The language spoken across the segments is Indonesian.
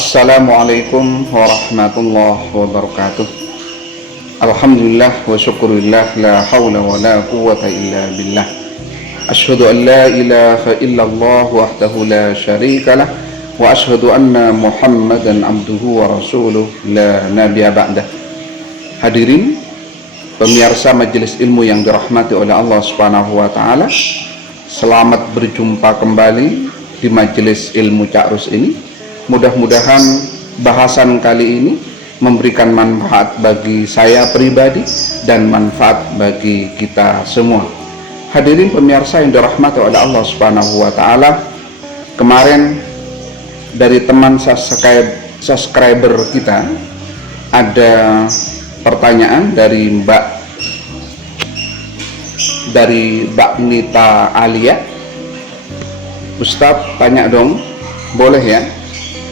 Assalamualaikum warahmatullahi wabarakatuh. Alhamdulillah wa syukurillah, la hawla wa la quwwata illa billah. Asyhadu an la ilaha illallah wahdahu la syarika lah, wa asyhadu anna Muhammadan abduhu wa rasuluh la nabiyya ba'dah. Hadirin pemirsa majelis ilmu yang dirahmati oleh Allah Subhanahu wa taala, selamat berjumpa kembali di majelis ilmu Ca'rus ini. Mudah-mudahan bahasan kali ini memberikan manfaat bagi saya pribadi dan manfaat bagi kita semua. Hadirin pemirsa yang dirahmati oleh Allah Subhanahu wa taala, kemarin dari teman subscriber kita ada pertanyaan dari Mbak Nita Alia. Ustadz, tanya dong, boleh ya?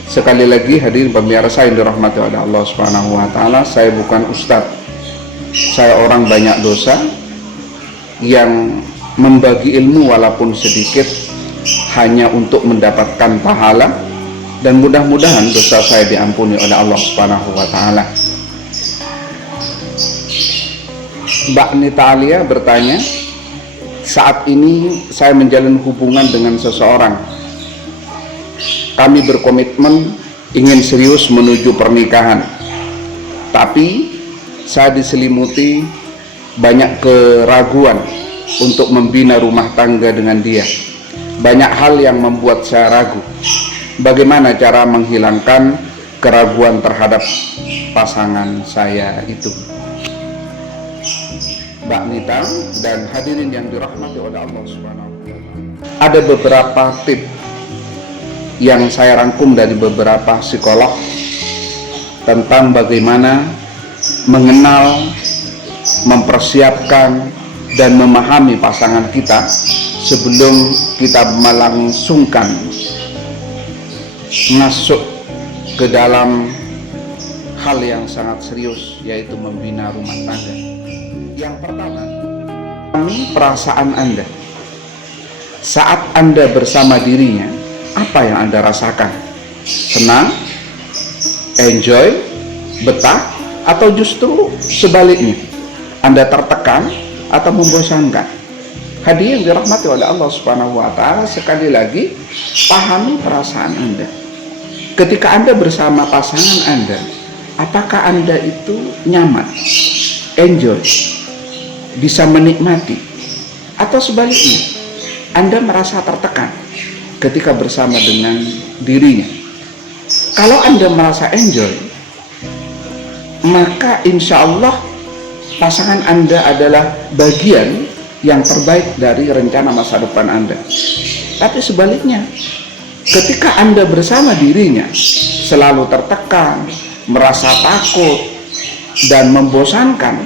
Sekali lagi hadirin pemirsa yang dirahmati oleh Allah Subhanahu wa taala, saya bukan ustadz. Saya orang banyak dosa yang membagi ilmu walaupun sedikit hanya untuk mendapatkan pahala, dan mudah-mudahan dosa saya diampuni oleh Allah Subhanahu wa taala. Mbak Nita Alia bertanya, saat ini saya menjalin hubungan dengan seseorang. Kami berkomitmen ingin serius menuju pernikahan, tapi saya diselimuti banyak keraguan untuk membina rumah tangga dengan dia. Banyak hal yang membuat saya ragu. Bagaimana cara menghilangkan keraguan terhadap pasangan saya itu? Mbak Nita dan hadirin yang dirahmati oleh Allah Subhanahu wa taala, ada beberapa tips yang saya rangkum dari beberapa psikolog tentang bagaimana mengenal, mempersiapkan, dan memahami pasangan kita sebelum kita melangsungkan masuk ke dalam hal yang sangat serius, yaitu membina rumah tangga. Yang pertama, perasaan Anda saat Anda bersama dirinya. Apa yang Anda rasakan? Senang, enjoy, betah, atau justru sebaliknya, Anda tertekan atau membosankan? Hadirin yang dirahmati oleh Allah Subhanahu wa taala, sekali lagi pahami perasaan Anda. Ketika Anda bersama pasangan Anda, apakah Anda itu nyaman, enjoy, bisa menikmati, atau sebaliknya, Anda merasa tertekan ketika bersama dengan dirinya? Kalau Anda merasa enjoy, maka insya Allah pasangan Anda adalah bagian yang terbaik dari rencana masa depan Anda. Tapi sebaliknya, ketika Anda bersama dirinya selalu tertekan, merasa takut, dan membosankan,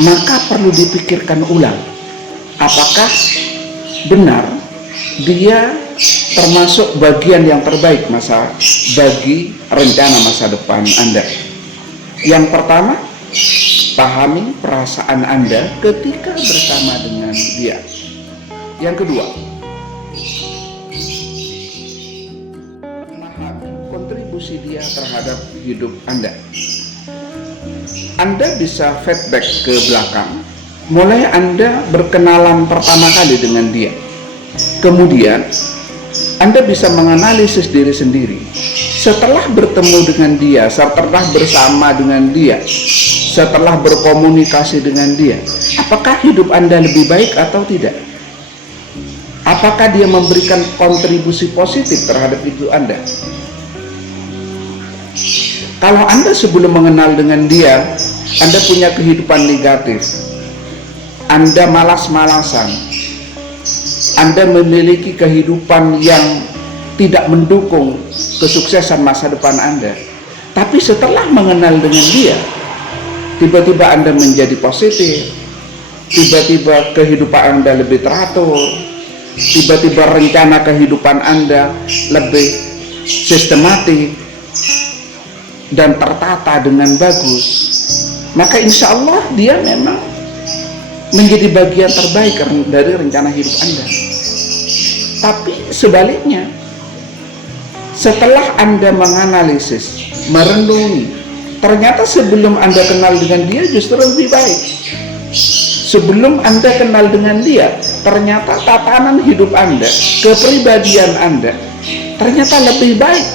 maka perlu dipikirkan ulang, apakah benar dia termasuk bagian yang terbaik bagi rencana masa depan Anda. Yang pertama, pahami perasaan Anda ketika bersama dengan dia. Yang kedua, pahami kontribusi dia terhadap hidup Anda. Anda bisa feedback ke belakang, mulai Anda berkenalan pertama kali dengan dia. Kemudian Anda bisa menganalisis diri sendiri setelah bertemu dengan dia, setelah bersama dengan dia, setelah berkomunikasi dengan dia. Apakah hidup Anda lebih baik atau tidak? Apakah dia memberikan kontribusi positif terhadap hidup Anda? Kalau Anda sebelum mengenal dengan dia, Anda punya kehidupan negatif, Anda malas-malasan, Anda memiliki kehidupan yang tidak mendukung kesuksesan masa depan Anda, tapi setelah mengenal dengan dia, tiba-tiba Anda menjadi positif, tiba-tiba kehidupan Anda lebih teratur, tiba-tiba rencana kehidupan Anda lebih sistematik dan tertata dengan bagus, maka insya Allah dia memang menjadi bagian terbaik dari rencana hidup Anda. Tapi sebaliknya, Setelah Anda menganalisis, merenungi, ternyata sebelum Anda kenal dengan dia justru lebih baik. Sebelum Anda kenal dengan dia, ternyata tatanan hidup Anda, kepribadian Anda ternyata lebih baik.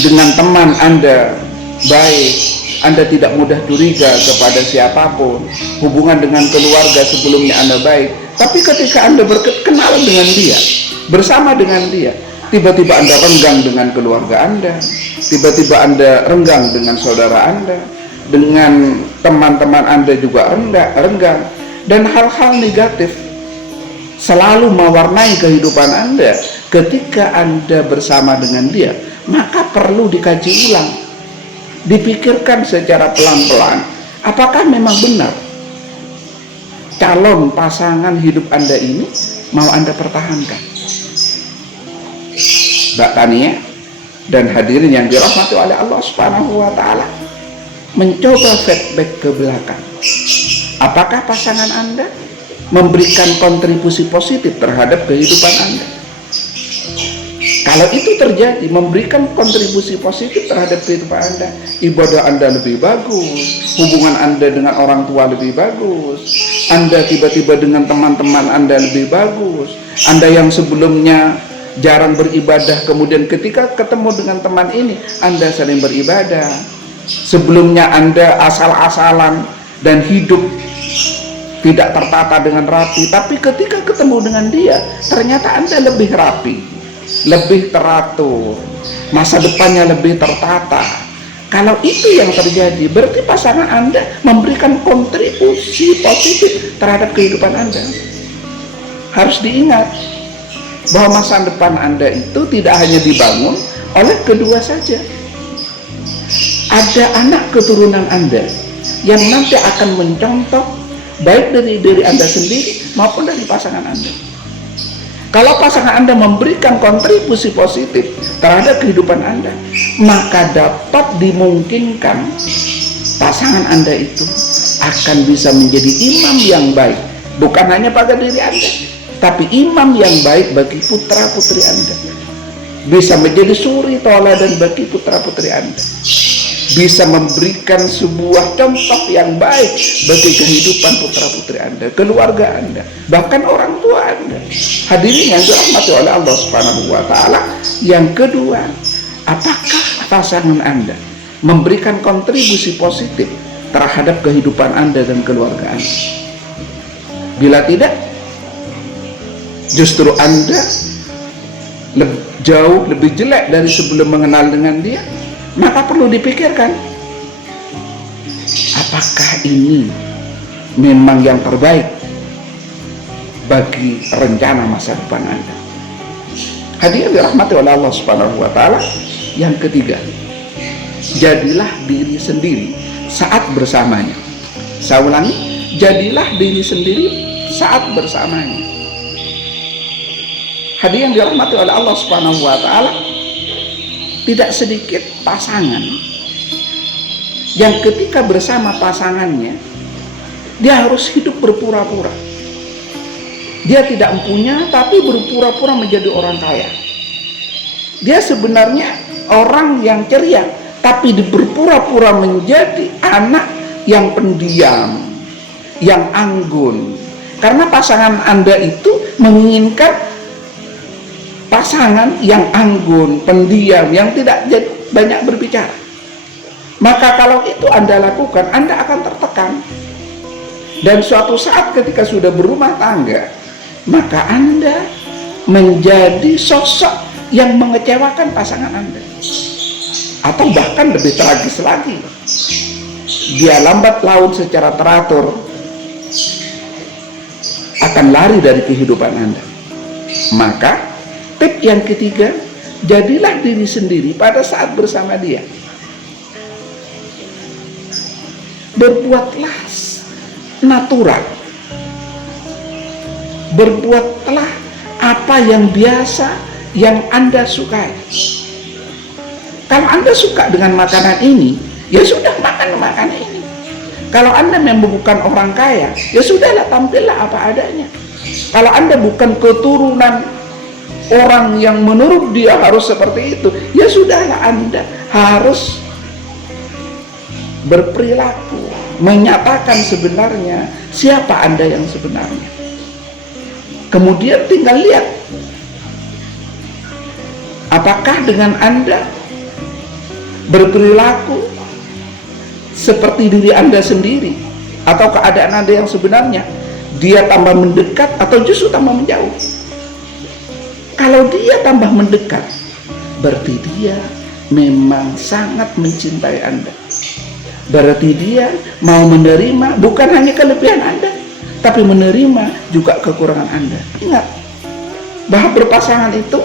Dengan teman Anda baik, Anda tidak mudah curiga kepada siapapun. Hubungan dengan keluarga sebelumnya Anda baik, tapi ketika Anda berkenal dengan dia, bersama dengan dia, tiba-tiba Anda renggang dengan keluarga Anda, tiba-tiba Anda renggang dengan saudara Anda, dengan teman-teman Anda juga renggang, dan hal-hal negatif selalu mewarnai kehidupan Anda ketika Anda bersama dengan dia. Maka perlu dikaji ulang, dipikirkan secara pelan-pelan, apakah memang benar calon pasangan hidup Anda ini mau Anda pertahankan. Mbak Tania dan hadirin yang dirahmati oleh Allah Subhanahu wa Ta'ala, mencoba feedback ke belakang. Apakah pasangan Anda memberikan kontribusi positif terhadap kehidupan Anda? Kalau itu terjadi, memberikan kontribusi positif terhadap kehidupan Anda, ibadah Anda lebih bagus, hubungan Anda dengan orang tua lebih bagus, Anda tiba-tiba dengan teman-teman Anda lebih bagus, Anda yang sebelumnya jarang beribadah, kemudian ketika ketemu dengan teman ini Anda sering beribadah. Sebelumnya Anda asal-asalan dan hidup tidak tertata dengan rapi, tapi ketika ketemu dengan dia ternyata Anda lebih rapi, lebih teratur, masa depannya lebih tertata. Kalau itu yang terjadi, berarti pasangan Anda memberikan kontribusi positif terhadap kehidupan Anda. Harus diingat bahwa masa depan Anda itu tidak hanya dibangun oleh kedua saja. Ada anak keturunan Anda yang nanti akan mencontoh baik dari diri Anda sendiri maupun dari pasangan Anda. Kalau pasangan Anda memberikan kontribusi positif terhadap kehidupan Anda, maka dapat dimungkinkan pasangan Anda itu akan bisa menjadi imam yang baik, bukan hanya pada diri Anda, tapi imam yang baik bagi putra-putri Anda. Bisa menjadi suri tauladan bagi putra-putri Anda, bisa memberikan sebuah contoh yang baik bagi kehidupan putra-putri Anda, keluarga Anda, bahkan orang tua Anda. Hadirin yang dirahmati oleh Allah Subhanahu wa Ta'ala, yang kedua, apakah pasangan Anda memberikan kontribusi positif terhadap kehidupan Anda dan keluarga Anda? Bila tidak, justru Anda jauh lebih jelek dari sebelum mengenal dengan dia. Maka perlu dipikirkan, apakah ini memang yang terbaik bagi rencana masa depan Anda? Hadirin dirahmati oleh Allah Subhanahu wa Ta'ala, yang ketiga, jadilah diri sendiri saat bersamanya. Saya ulangi, jadilah diri sendiri saat bersamanya. Hadirin dirahmati oleh Allah Subhanahu wa Ta'ala, tidak sedikit pasangan yang ketika bersama pasangannya dia harus hidup berpura-pura. Dia tidak mempunyai tapi berpura-pura menjadi orang kaya. Dia sebenarnya orang yang ceria tapi berpura-pura menjadi anak yang pendiam, yang anggun. Karena pasangan Anda itu menginginkan pasangan yang anggun, pendiam, yang tidak banyak berbicara. Maka kalau itu Anda lakukan, Anda akan tertekan. Dan suatu saat ketika sudah berumah tangga, maka Anda menjadi sosok yang mengecewakan pasangan Anda. Atau bahkan lebih tragis lagi, dia lambat laun secara teratur akan lari dari kehidupan Anda. Maka tip yang ketiga, jadilah diri sendiri pada saat bersama dia. Berbuatlah natural. Berbuatlah apa yang biasa, yang Anda sukai. Kalau Anda suka dengan makanan ini, ya sudah makan makanan ini. Kalau Anda memang bukan orang kaya, ya sudahlah, tampillah apa adanya. Kalau Anda bukan keturunan orang yang menurut dia harus seperti itu, ya sudahlah, Anda harus berperilaku, menyatakan sebenarnya siapa Anda yang sebenarnya. Kemudian tinggal lihat, apakah dengan Anda berperilaku seperti diri Anda sendiri, atau keadaan Anda yang sebenarnya, dia tambah mendekat atau justru tambah menjauh. Kalau dia tambah mendekat, berarti dia memang sangat mencintai Anda. Berarti dia mau menerima bukan hanya kelebihan Anda, tapi menerima juga kekurangan Anda. Ingat, bahwa berpasangan itu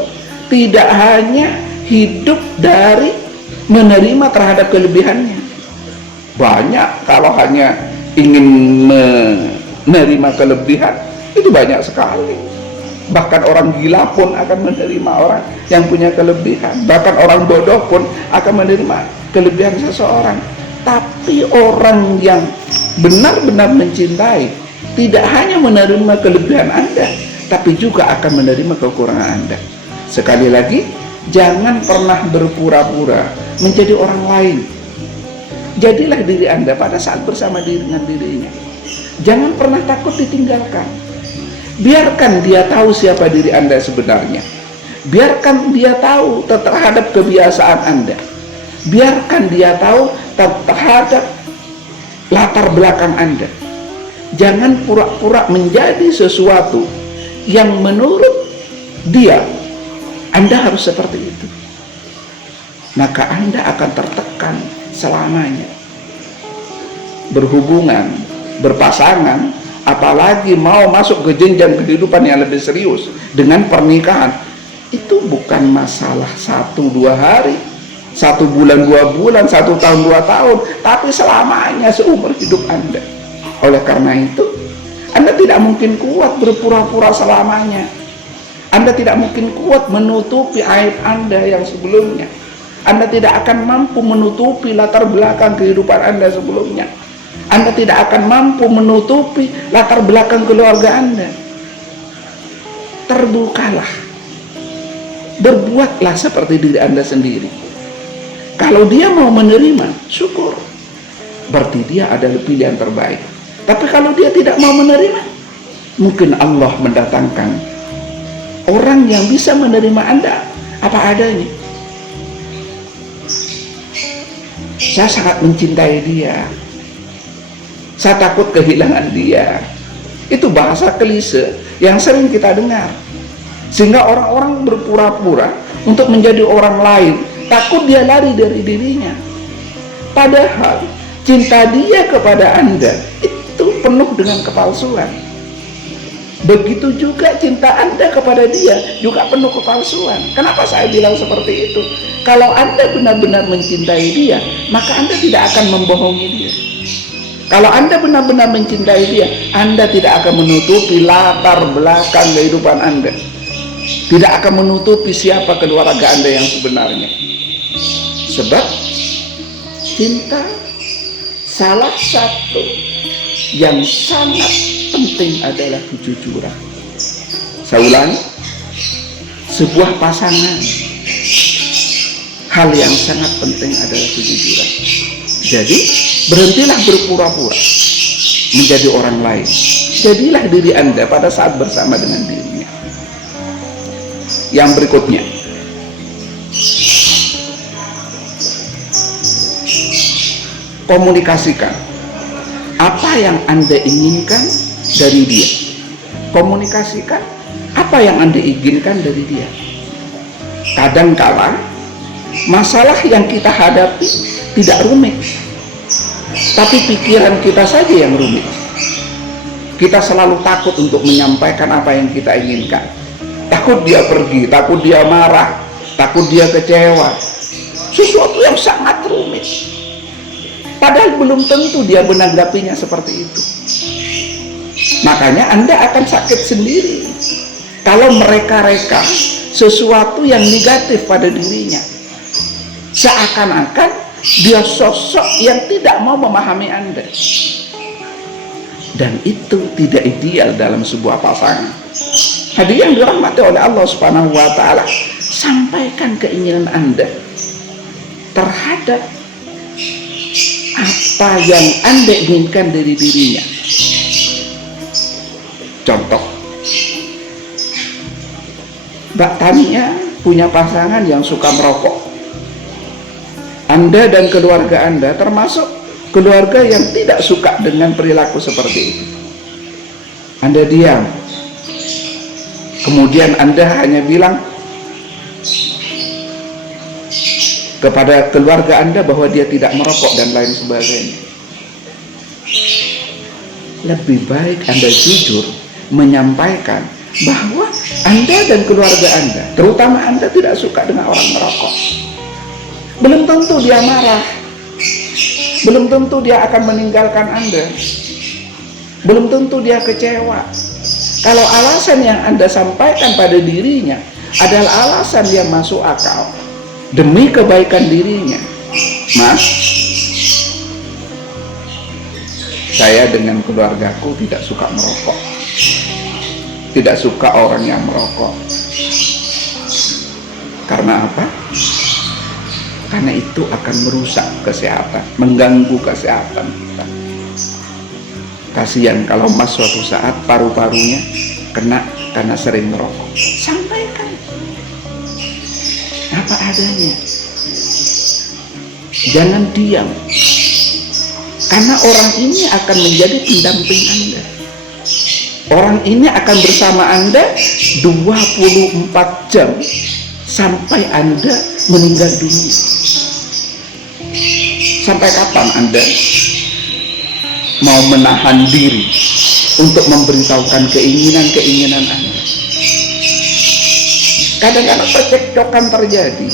tidak hanya hidup dari menerima terhadap kelebihannya. Banyak kalau hanya ingin menerima kelebihan, itu banyak sekali. Bahkan orang gila pun akan menerima orang yang punya kelebihan. Bahkan orang bodoh pun akan menerima kelebihan seseorang. Tapi orang yang benar-benar mencintai tidak hanya menerima kelebihan Anda, tapi juga akan menerima kekurangan Anda. Sekali lagi, jangan pernah berpura-pura menjadi orang lain. Jadilah diri Anda pada saat bersama dengan dirinya. Jangan pernah takut ditinggalkan. Biarkan dia tahu siapa diri Anda sebenarnya. Biarkan dia tahu terhadap kebiasaan Anda. Biarkan dia tahu terhadap latar belakang Anda. Jangan pura-pura menjadi sesuatu yang menurut dia Anda harus seperti itu. Maka Anda akan tertekan selamanya. Berhubungan, berpasangan, apalagi mau masuk ke jenjang kehidupan yang lebih serius dengan pernikahan, itu bukan masalah 1-2 hari, 1 bulan 2 bulan, 1 tahun 2 tahun, tapi selamanya, seumur hidup Anda. Oleh karena itu, Anda tidak mungkin kuat berpura-pura selamanya. Anda tidak mungkin kuat menutupi aib Anda yang sebelumnya. Anda tidak akan mampu menutupi latar belakang kehidupan Anda sebelumnya. Anda tidak akan mampu menutupi latar belakang keluarga Anda. Terbukalah, berbuatlah seperti diri Anda sendiri. Kalau dia mau menerima, syukur, berarti dia adalah pilihan terbaik. Tapi kalau dia tidak mau menerima, mungkin Allah mendatangkan orang yang bisa menerima Anda apa adanya. Saya sangat mencintai dia, saya takut kehilangan dia. Itu bahasa klise yang sering kita dengar, sehingga orang-orang berpura-pura untuk menjadi orang lain, takut dia lari dari dirinya. Padahal cinta dia kepada Anda itu penuh dengan kepalsuan. Begitu juga cinta Anda kepada dia juga penuh kepalsuan. Kenapa saya bilang seperti itu? Kalau Anda benar-benar mencintai dia, maka Anda tidak akan membohongi dia. Kalau Anda benar-benar mencintai dia, Anda tidak akan menutupi latar belakang kehidupan Anda. Tidak akan menutupi siapa keluarga Anda yang sebenarnya. Sebab cinta salah satu yang sangat penting adalah kejujuran. Saya ulangi, sebuah pasangan, hal yang sangat penting adalah kejujuran. Jadi berhentilah berpura-pura menjadi orang lain. Jadilah diri Anda pada saat bersama dengan dirinya. Yang berikutnya, komunikasikan apa yang Anda inginkan dari dia. Komunikasikan apa yang Anda inginkan dari dia. Kadangkala masalah yang kita hadapi tidak rumit, tapi pikiran kita saja yang rumit. Kita selalu takut untuk menyampaikan apa yang kita inginkan. Takut dia pergi, takut dia marah, takut dia kecewa. Sesuatu yang sangat rumit. Padahal belum tentu dia menanggapinya seperti itu. Makanya Anda akan sakit sendiri kalau mereka-reka sesuatu yang negatif pada dirinya. Seakan-akan dia sosok yang tidak mau memahami Anda. Dan itu tidak ideal dalam sebuah pasangan. Hadirin yang dirahmati oleh Allah Subhanahu wa taala, sampaikan keinginan Anda terhadap apa yang Anda inginkan dari dirinya. Contoh, Mbak Tania punya pasangan yang suka merokok. Anda dan keluarga Anda termasuk keluarga yang tidak suka dengan perilaku seperti itu. Anda diam. Kemudian Anda hanya bilang kepada keluarga Anda bahwa dia tidak merokok dan lain sebagainya. Lebih baik Anda jujur menyampaikan bahwa Anda dan keluarga Anda, terutama Anda, tidak suka dengan orang merokok. Belum tentu dia marah, belum tentu dia akan meninggalkan Anda, belum tentu dia kecewa. Kalau alasan yang Anda sampaikan pada dirinya adalah alasan yang masuk akal demi kebaikan dirinya, Mas, saya dengan keluargaku tidak suka merokok, tidak suka orang yang merokok. Karena apa? Karena itu akan merusak kesehatan, mengganggu kesehatan kita. Kasihan kalau Mas suatu saat paru-parunya kena karena sering merokok. Sampaikan apa adanya, jangan diam, karena orang ini akan menjadi pendamping Anda. Orang ini akan bersama Anda 24 jam sampai Anda meninggal dunia. Sampai kapan Anda mau menahan diri untuk memberitahukan keinginan-keinginan Anda? Kadang-kadang percekcokan terjadi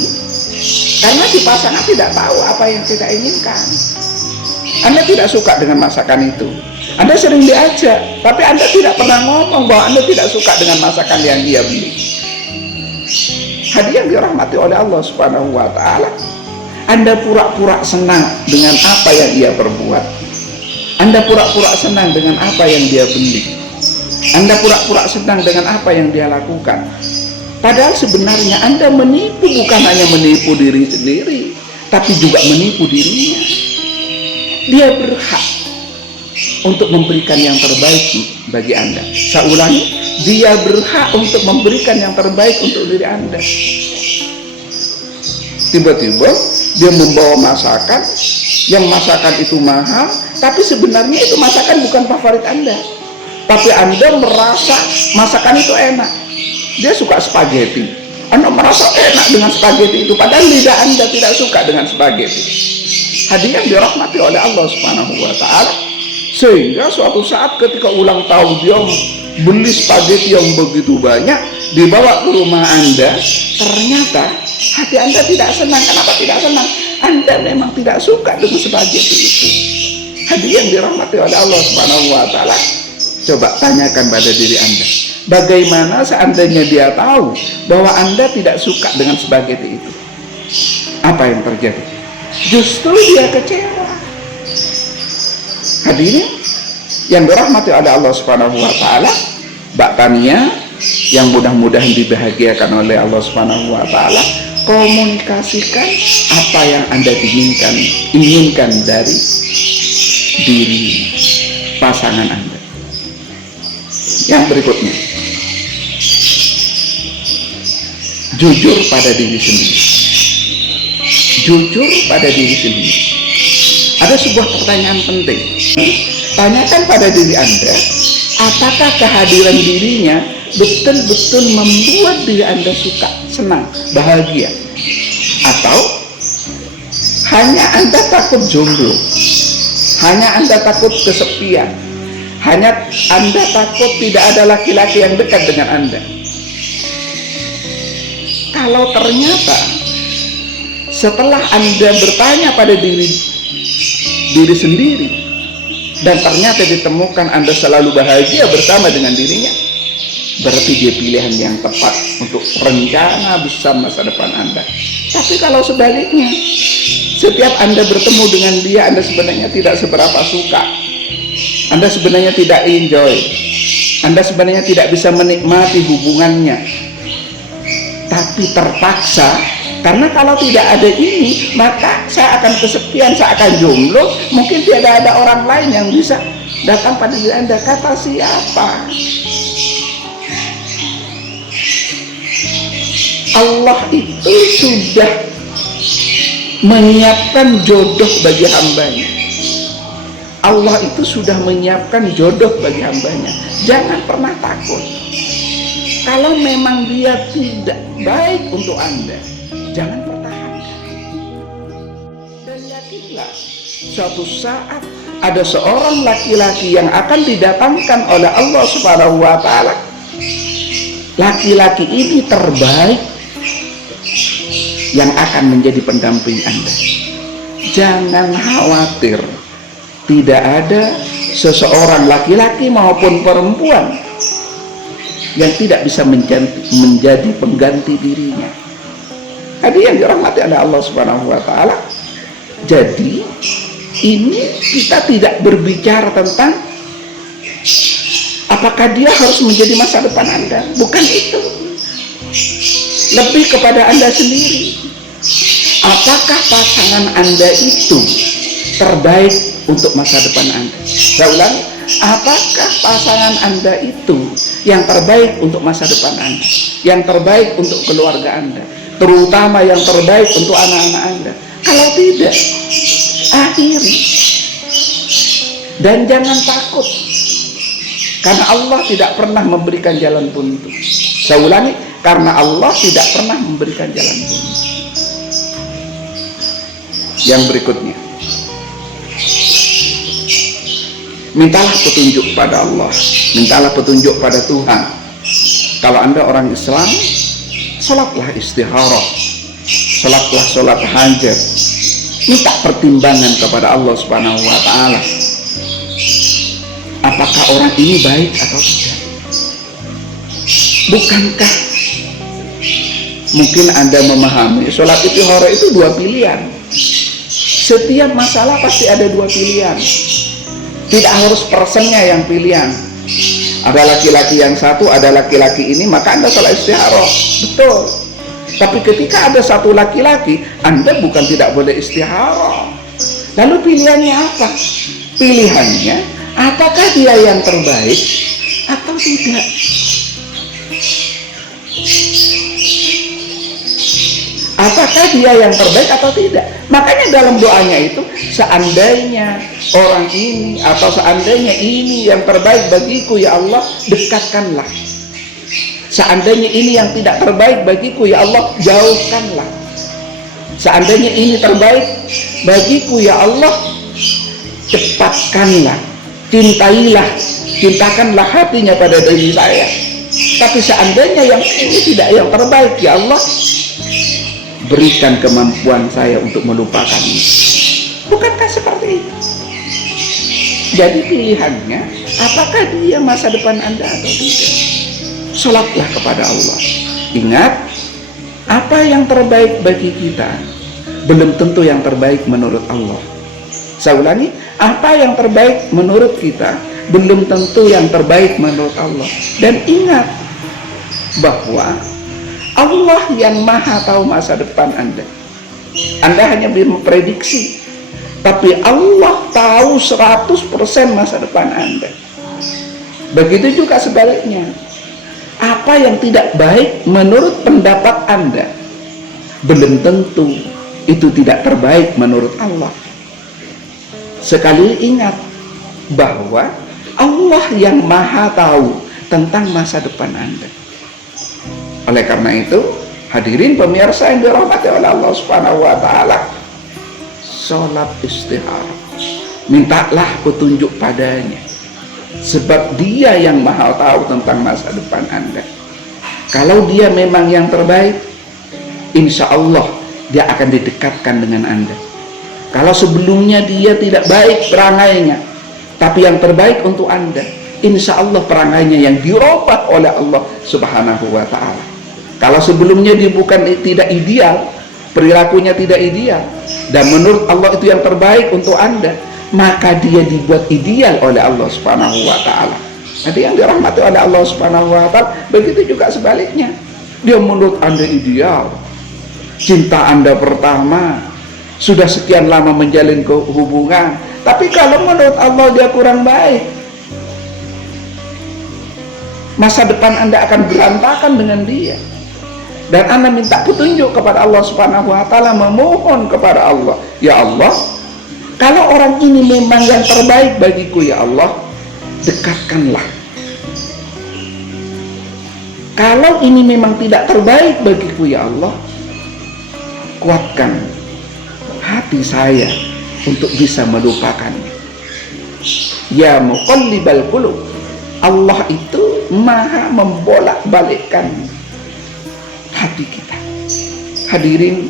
karena si pasangan tidak tahu apa yang kita inginkan. Anda tidak suka dengan masakan itu, Anda sering diajak, tapi Anda tidak pernah ngomong bahwa Anda tidak suka dengan masakan yang dia beli. Hadiah yang dirahmati oleh Allah Subhanahu wa taala, Anda pura-pura senang dengan apa yang dia perbuat. Anda pura-pura senang dengan apa yang dia beli. Anda pura-pura senang dengan apa yang dia lakukan. Padahal sebenarnya Anda menipu, bukan hanya menipu diri sendiri, tapi juga menipu dirinya. Dia berhak untuk memberikan yang terbaik bagi Anda. Saya ulangi, dia berhak untuk memberikan yang terbaik untuk diri Anda. Tiba-tiba dia membawa masakan, yang masakan itu mahal, tapi sebenarnya itu masakan bukan favorit Anda, tapi Anda merasa masakan itu enak. Dia suka spaghetti, Anda merasa enak dengan spaghetti itu, padahal lidah Anda tidak suka dengan spaghetti. Hadiah yang dirahmati oleh Allah Subhanahu wa taala, sehingga suatu saat ketika ulang tahun dia beli spaghetti yang begitu banyak, dibawa ke rumah Anda, ternyata hati Anda tidak senang. Kenapa tidak senang? Anda memang tidak suka dengan spaghetti itu. Hadiah yang dirahmati oleh Allah Subhanahu wa taala, coba tanyakan pada diri Anda, bagaimana seandainya dia tahu bahwa Anda tidak suka dengan spaghetti itu? Apa yang terjadi? Justru dia kecewa. Hadirin yang dirahmati oleh Allah Subhanahu wa taala, Mbak Tania yang mudah-mudahan dibahagiakan oleh Allah Subhanahu wa taala, komunikasikan apa yang Anda inginkan dari diri pasangan Anda. Yang berikutnya, jujur pada diri sendiri. Jujur pada diri sendiri. Ada sebuah pertanyaan penting. Tanyakan pada diri Anda, apakah kehadiran dirinya betul-betul membuat diri Anda suka, senang, bahagia? Atau hanya Anda takut jomblo, hanya Anda takut kesepian, hanya Anda takut tidak ada laki-laki yang dekat dengan Anda? Kalau ternyata setelah Anda bertanya pada diri sendiri dan ternyata ditemukan Anda selalu bahagia bersama dengan dirinya, berarti dia pilihan yang tepat untuk rencana besar masa depan Anda. Tapi kalau sebaliknya, setiap Anda bertemu dengan dia, Anda sebenarnya tidak seberapa suka, Anda sebenarnya tidak enjoy, Anda sebenarnya tidak bisa menikmati hubungannya, tapi terpaksa. Karena kalau tidak ada ini, maka saya akan kesepian, saya akan jomblo. Mungkin tidak ada orang lain yang bisa datang pada diri Anda. Kata siapa? Allah itu sudah menyiapkan jodoh bagi hambanya. Allah itu sudah menyiapkan jodoh bagi hambanya. Jangan pernah takut. Kalau memang dia tidak baik untuk Anda, jangan pertahankan. Dan yakinlah, suatu saat ada seorang laki-laki yang akan didatangkan oleh Allah Subhanahu wa Ta'ala. Laki-laki ini terbaik yang akan menjadi pendamping Anda. Jangan khawatir, tidak ada seseorang laki-laki maupun perempuan yang tidak bisa menjadi pengganti dirinya. Hadirin yang dirahmati oleh Allah Subhanahu wa Ta'ala. Jadi ini kita tidak berbicara tentang apakah dia harus menjadi masa depan Anda. Bukan itu. Lebih kepada Anda sendiri. Apakah pasangan Anda itu terbaik untuk masa depan Anda? Saya ulang, apakah pasangan Anda itu yang terbaik untuk masa depan Anda, yang terbaik untuk keluarga Anda, terutama yang terbaik untuk anak-anak Anda? Kalau tidak, akhiri. Dan jangan takut, karena Allah tidak pernah memberikan jalan buntu. Saya ulangi, karena Allah tidak pernah memberikan jalan buntu. Yang berikutnya, mintalah petunjuk pada Allah, mintalah petunjuk pada Tuhan. Kalau Anda orang Islam, sholatlah istikharah, sholatlah sholat hajat, minta pertimbangan kepada Allah Subhanahu wa Ta'ala. Apakah orang ini baik atau tidak? Bukankah mungkin Anda memahami sholat istikharah itu dua pilihan? Setiap masalah pasti ada dua pilihan. Tidak harus personnya yang pilihan. Ada laki-laki yang satu, ada laki-laki ini, maka Anda sholat istikharah. Betul. Tapi ketika ada satu laki-laki, Anda bukan tidak boleh istikharah. Lalu pilihannya apa? Pilihannya, apakah dia yang terbaik atau tidak? Apakah dia yang terbaik atau tidak? Makanya dalam doanya itu, seandainya orang ini atau seandainya ini yang terbaik bagiku, ya Allah, dekatkanlah. Seandainya ini yang tidak terbaik bagiku, ya Allah, jauhkanlah. Seandainya ini terbaik bagiku, ya Allah, cepatkanlah. Cintailah, cintakanlah hatinya pada diri saya. Tapi seandainya yang ini tidak yang terbaik, ya Allah, berikan kemampuan saya untuk melupakannya. Bukankah seperti itu? Jadi pilihannya, apakah dia masa depan Anda atau tidak? Sholatlah kepada Allah. Ingat, apa yang terbaik bagi kita belum tentu yang terbaik menurut Allah. Saya ulangi, apa yang terbaik menurut kita belum tentu yang terbaik menurut Allah. Dan ingat bahwa Allah yang maha tahu masa depan Anda. Anda hanya memprediksi, tapi Allah tahu 100% masa depan Anda. Begitu juga sebaliknya. Apa yang tidak baik menurut pendapat Anda, belum tentu itu tidak terbaik menurut Allah. Sekali ingat bahwa Allah yang maha tahu tentang masa depan Anda. Oleh karena itu, hadirin pemirsa yang dirahmati oleh Allah Subhanahu wa Ta'ala, sholat istikharah, mintalah petunjuk padanya, sebab dia yang maha tahu tentang masa depan Anda. Kalau dia memang yang terbaik, insya Allah dia akan didekatkan dengan Anda. Kalau sebelumnya dia tidak baik perangainya, tapi yang terbaik untuk Anda, insya Allah perangainya yang dirubah oleh Allah Subhanahu wa Ta'ala. Kalau sebelumnya dia bukan tidak ideal, perilakunya tidak ideal, dan menurut Allah itu yang terbaik untuk Anda, maka dia dibuat ideal oleh Allah Subhanahu wa Ta'ala. Ada yang dirahmati oleh Allah Subhanahu wa Ta'ala, begitu juga sebaliknya. Dia menurut Anda ideal, cinta Anda pertama, sudah sekian lama menjalin hubungan, tapi kalau menurut Allah dia kurang baik, masa depan Anda akan berantakan dengan dia. Dan Anda minta petunjuk kepada Allah Subhanahu wa Ta'ala, memohon kepada Allah, ya Allah, kalau orang ini memang yang terbaik bagiku, ya Allah, dekatkanlah. Kalau ini memang tidak terbaik bagiku, ya Allah, kuatkan hati saya untuk bisa melupakannya. Ya muqallibal qulub, Allah itu maha membolak-balikkan hati kita. Hadirin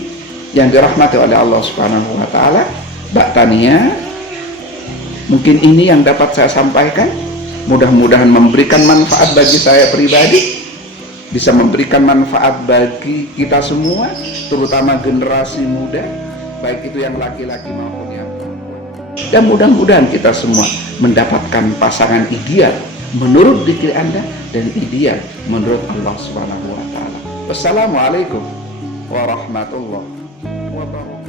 yang dirahmati oleh Allah Subhanahu wa Ta'ala, Mbak Tania, mungkin ini yang dapat saya sampaikan. Mudah-mudahan memberikan manfaat bagi saya pribadi, bisa memberikan manfaat bagi kita semua, terutama generasi muda, baik itu yang laki-laki maupun yang perempuan. Dan mudah-mudahan kita semua mendapatkan pasangan ideal menurut diri Anda dan ideal menurut Allah Subhanahu wa Ta'ala. Wassalamualaikum warahmatullahi wabarakatuh.